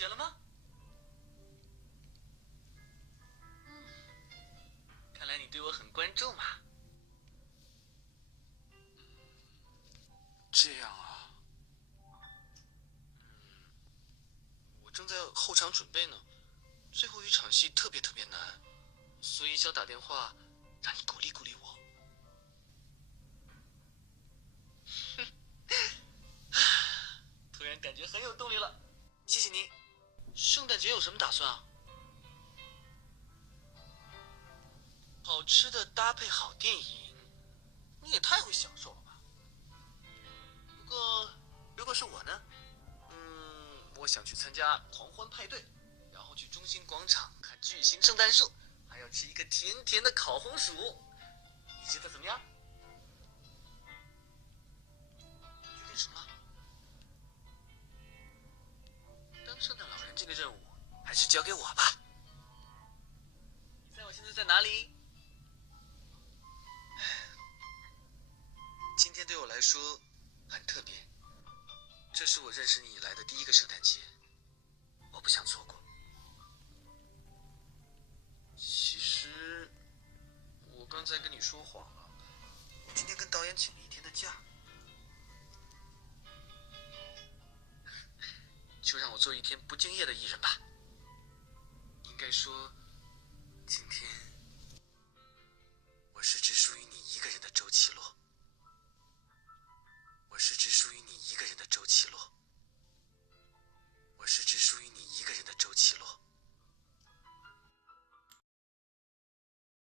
学了吗？看来你对我很关注嘛。这样啊。我正在后场准备呢，最后一场戏特别难，所以想打电话让你鼓励鼓励我。突然感觉很有动力了，谢谢您。圣诞节有什么打算啊？好吃的搭配好电影，你也太会享受了吧。不过，如果是我呢，我想去参加狂欢派对，然后去中心广场看巨型圣诞树，还要吃一个甜甜的烤红薯。你觉得怎么样？决定什么了？当圣诞老人这个任务，还是交给我吧。你猜我现在在哪里？今天对我来说很特别，这是我认识你以来的第一个圣诞节，我不想错过。其实，我刚才跟你说谎了，我今天跟导演请了1天的假，就让我做1天不敬业的艺人吧。应该说，今天